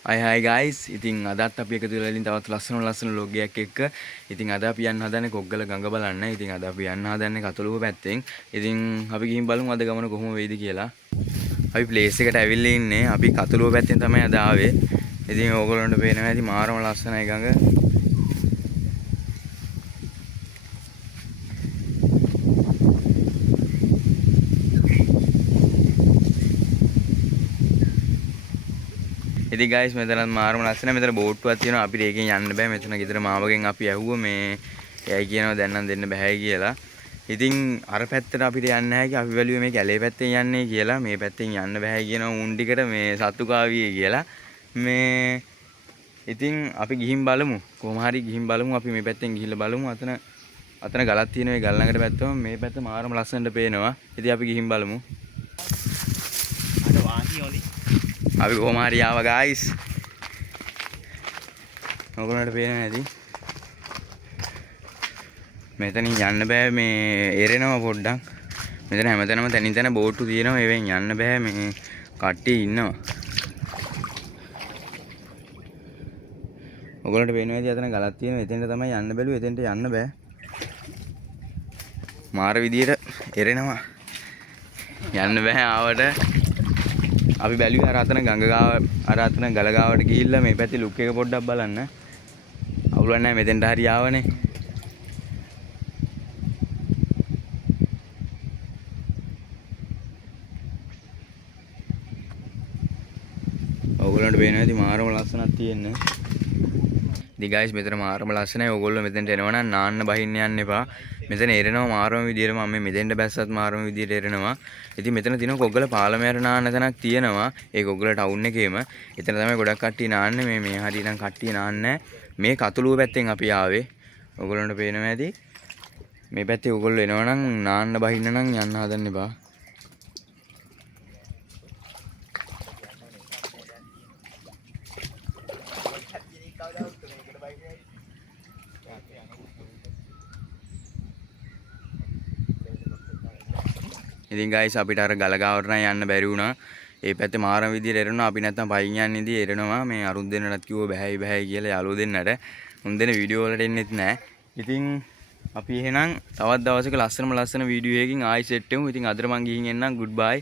Hi guys. ඉතින් අදත් අපි එකතු වෙලා ඉතින් තවත් ලස්සන vlog එකක් එක්ක. ඉතින් අද අපි යන්න හදන්නේ කොග්ගල ගඟ බලන්න. ඉතින් අද අපි යන්න හදන්නේ කතලුව පැත්තෙන්. ඉතින් අපි ගිහින් බලමු අද ගමන කොහොම වෙයිද කියලා. අපි ප්ලේස් එකට ඇවිල්ලා ඉන්නේ. අපි කතලුව පැත්තෙන් තමයි අද ආවේ. ඉතින් ඕගොල්ලන්ට පේනවා ඇති මාරම ලස්සනයි ගඟ. ඉතින් guys මෙතනත් මාරම ලස්සනයි. මෙතන බෝට්ටුවක් තියෙනවා. අපිට ඒකෙන් යන්න බෑ. මෙතන ගෙදර මාවගෙන් අපි ඇහුවා මේ එයයි කියනවා දැන් නම් දෙන්න බෑ කියලා. ඉතින් අර පැත්තට අපිට යන්න නැහැ අපි බැලුවේ මේ කැලේ පැත්තෙන් යන්නේ කියලා. මේ පැත්තෙන් යන්න බෑ කියනවා උන් ටිකට මේ සත්තුකාවියේ කියලා. මේ ඉතින් අපි ගිහින් බලමු. කොහොම හරි ගිහින් බලමු. අපි මේ පැත්තෙන් ගිහිල්ලා බලමු. අතන ගලක් තියෙනවා. ඒ ගල් ළඟට පැත්තම මේ පැත්ත මාරම ලස්සනට පේනවා. ඉතින් අපි ගිහින් බලමු. අර වාහි හොඳයි. අපි කොහොම හරි ආවා guys. ඔයගොල්ලන්ට පේනවා ඇති. මෙතනින් යන්න බෑ මේ එරෙනවා පොඩ්ඩක්. මෙතන හැමතැනම තනින් තන බෝට්ටු තියෙනවා. ඒවෙන් යන්න බෑ මේ කට්ටිය ඉන්නවා. ඔයගොල්ලන්ට පේනවා ඇති අතන ගලක් තියෙනවා. එතෙන්ට තමයි යන්න බැලුවේ. එතෙන්ට යන්න බෑ. මාර විදියට එරෙනවා. යන්න බෑ ආවට. අපි බැලුවේ අර අතන ගඟ ගාව අර අතන ගල ගාවට ගිහිල්ලා මේ පැත්තේ ලුක් එක පොඩ්ඩක් බලන්න. අවුලක් නැහැ මෙතෙන්ට හරි ආවනේ. ඔයගොල්ලන්ට පේනවා ඇති මාරම ලස්සනක් තියෙන්නේ. ඉතින් guys මෙතන මාරම ලස්සනයි. ඔයගොල්ලෝ මෙතෙන්ට එනවා නම් නාන්න බහින්න යන්න එපා. මෙතන එරෙනවා මාරම විදියට මම මෙතෙන්ට බැස්සත් මාරම විදියට එරෙනවා. ඉතින් මෙතන තියෙනවා කොග්ගල පාලමයට නාන්න තැනක් තියෙනවා. ඒ කොග්ගල ටවුන් එකේම. එතන තමයි ගොඩක් කට්ටිය නාන්නේ. මේ හරිය නම් කට්ටිය නාන්නේ මේ කතුළුව පැත්තෙන් අපි ආවේ. ඔයගොල්ලන්ට පේනවා ඇති. මේ පැත්තේ ඔයගොල්ලෝ එනවා නම් නාන්න බහින්න නම් යන්න හදන්න එපා. ඉතින් guys අපිට අර ගල ගාවට නම් යන්න බැරි වුණා. ඒ පැත්තේ මාරම විදියට එරෙනවා. අපි නැත්තම් පයින් යන්න ඉදී එරෙනවා. මේ අරුත් දෙන්නටත් කිව්වා බෑයි කියලා යාළුවෝ දෙන්නට. උන් දෙන වීඩියෝ වලට එන්නෙත් නැහැ. ඉතින් අපි එහෙනම් තවත් දවසක ලස්සන වීඩියෝ එකකින් ආයි සෙට් වෙමු. ඉතින් අදට මං ගිහින් එන්නම්. good bye.